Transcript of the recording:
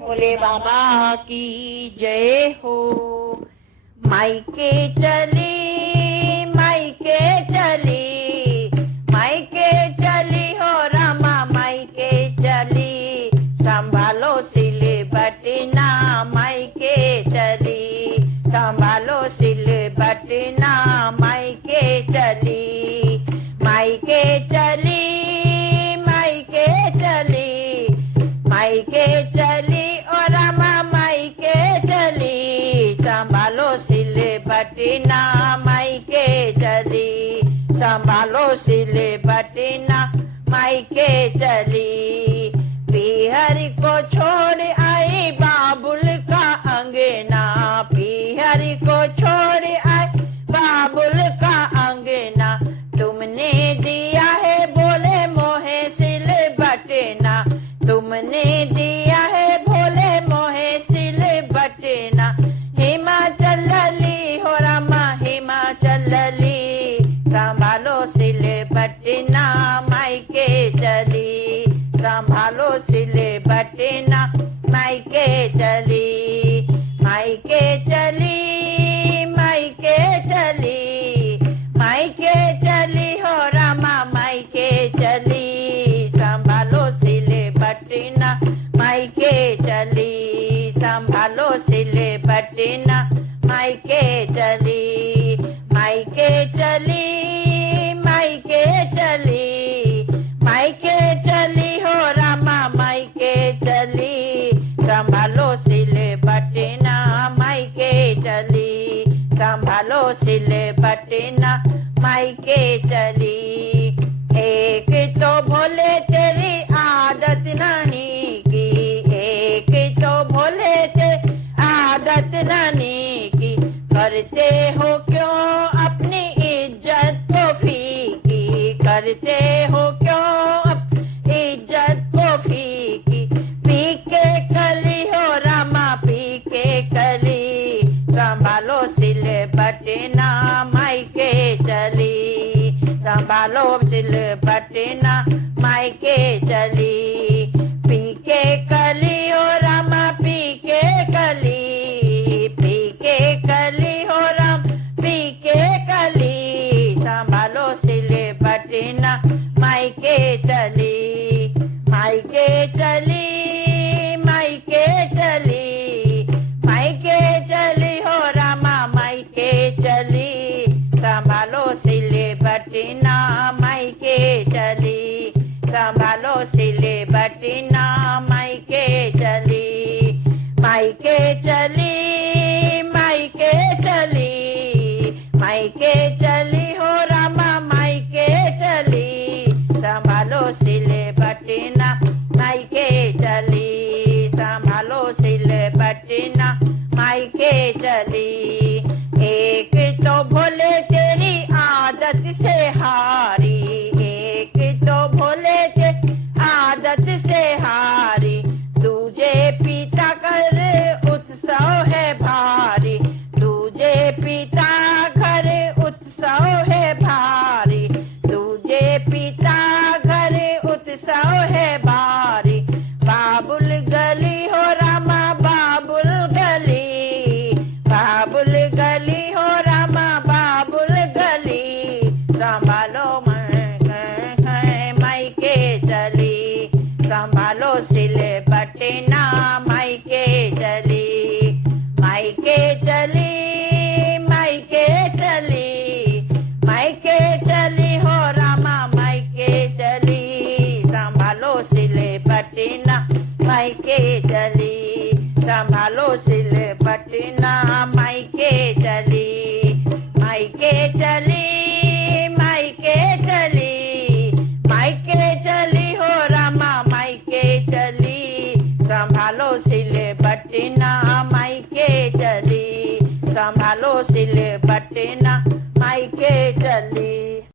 भोले बाबा की जय हो। मायके चली, मायके चली, मायके चली हो रामा, मायके चली, संभालो सिले बटना, मायके चली, संभालो सिले बटना, मायके चली, मायके चली, मायके चली, मायके चली और रामा मायके चली, संभालो सिले बटना, मायके चली, संभालो सिले बटना, मायके चली। पीहर को छोड़ आई बाबुल का अंगना, पीहर को छोड़ आई बाबुल का अंगना, तुमने दिया है बोले मोहे सिले बटना, तुमने दिया है भोले मोहे सिले बटना। हिमाचल लली हो रामा, हिमाचल लली, संभालो सिले बटना, मायके चली, संभालो सिले बटना, मायके चली, मायके चली, मायके चली, मायके चली हो रामा, मायके चली, संभालो सिले बटना, मायके चली, संभालो सिले बटना, मायके चली, मायके चली, मायके चली, मायके चली हो रामा, मायके चली, संभालो सिले बटना, मायके चली, संभालो सिले बटना, मायके चली। एक तो भोले तेरी आदत नहीं की, एक तो भोले तेरी आदत नहीं की, करते हो क्यों अपनी इज्जत को फीकी, करते हो क्यों अपनी इज्जत को फीकी। पी के कली हो रामा, पी के कली, संभालो सिले बटना, मायके चली, संभालो सिले बटना, मायके चली। पी के कली हो रामा, पी के कली, पी के कली हो राम, पी के कली, संभालो सिले बटना, मायके चली, मायके चली, मायके चली, मायके चली हो रामा, मायके चली, संभालो सिले बटना, मायके चली, संभालो सिले बटना, मायके चली, मायके चली, मायके चली, मायके चली हो रामा, मायके चली, संभालो सिले बटना, मायके चली, संभालो सिले बटना, मायके चली। एक तो भोले तेरी आदत से हारी, एक तो भोले तेरी आदत से हारी, तुझे पीता कर उत्सव है भारी, तुझे पीता घर उत्सव है भारी, तुझे पीता घर उत्सव है भारी। बाबुल गली हो रामा, बाबुल गली, बाबुल गली हो रामा, बाबुल गली, संभालो मायके चली, संभालो सिले बटना, मायके चली, मायके चली, मायके चली, मायके चली हो रामा, मायके चली, संभालो सिले बटना, मायके चली, संभालो सिले बटना, मायके चली, मायके चली, मायके चली, मायके चली हो रामा, मायके चली, संभालो सिले बटना, मायके चली, संभालो सिले बटना, मायके चली।